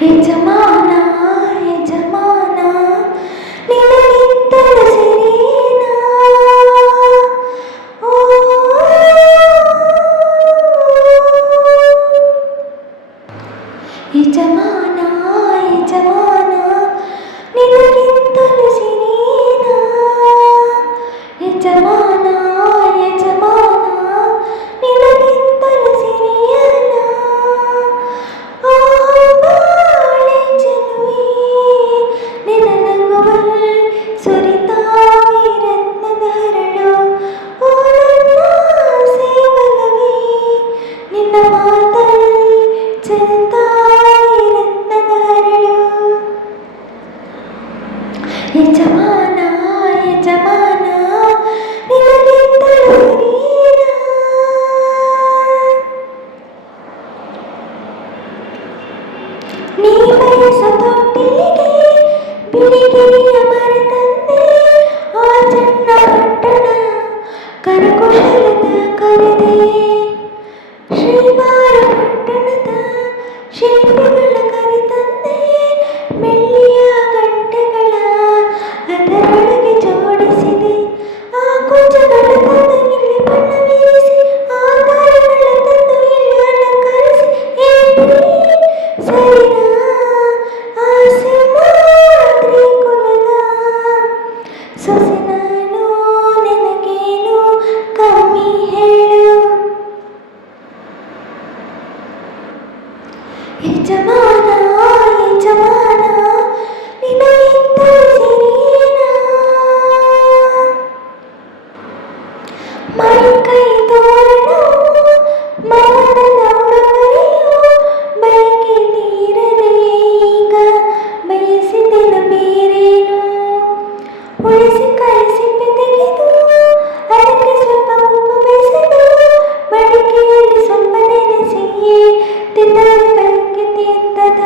ಯಜಮಾನ ಯಜಮಾನ ನಿನಗಿಂತಲೂ ಸಿರಿನಾ ಓ ಯಜಮಾನ ಯಜಮಾನ ನಿನಗಿಂತಲೂ ಸಿರಿನಾ ಯಜಮಾನ ಯಜಮಾನ ನಿನಗಿಂತಲೂ ಸಿರಿಯಲ್ಲ ಬಾಳೆ ಚೆಲುವೆ ನಿನ್ನ ನಗುವಲ್ಲಿ ಸುರಿತಾವಿ ರತ್ನದ ಹರಳು ಓ ನನ್ನ ಸೇವಲವೇ ನಿನ್ನ ಮಾತಲ್ಲಿ ಚೆಲ್ತಾವಿ ರತ್ನದ ಹರಳು ಯಜಮಾನ ಯಜಮಾನ ನಿನಗಿಂತಲೂ ಸಿರಿನಾ ನೀ ಬಯಸೋ ತೊಟ್ಟಿಲಿಗೆ ಬಿಳಿಗಿರಿಯ ಮರೆತಂದೆ ಆ ಚನ್ನ ಪಟ್ಟಣ ಕರಕುಶಲದ ಕರೆದೆ ಶ್ರೀವಾರ ಪಟ್ಟಣದ ಶಿಲ್ಪಿಗಳ ಕರೆತಂದೆ ಬೆಳ್ಳಿಯ ಗಂಟೆಗಳ ಅದರೊಳಗೆ ಜೋಡಿಸಿದೆ ಆ ಕುಂಚಗಳ ತಂದು ಇಲ್ಲಿ ಬಣ್ಣವಿರಿಸಿ ಆ ದಾರಗಳ ತಂದು ಇಲ್ಲಿ ಅಲಂಕರಿಸಿ ಸರಿನಾ ಆಸೆ ಮಾತ್ರಿ ಕುಲದ ಸೊಸೆ ನಾನು ನಿನಗೇನು ಕಮ್ಮಿ ಹೇಳು ಯಜಮಾನ ಯಜಮಾನ ನಿನಗಿಂತಲೂ ಸಿರಿನಾ ಮೈ ಕೈ ತೋರಣವು ಮೌನದ ಉಡುಗೊರೆಯು ಬಯಕೆ ತೀರದೆ ಈಗ ಬಯಸಿದೆನ ಬೇರೇನು ಉಳಿಸಿ ಕಳಿಸಿ ತೆಗೆದು ಅದಕ್ಕೆ ಸ್ವಲ್ಪ ಉಪ್ಪು ಬೆಸೆದು ಮಡಿಕೆಯಲ್ಲಿ ಸ್ವಲ್ಪ ನೆನೆಸಿ ತಿನ್ನಲು ಬಯಕೆ ತೀರ್ಥದ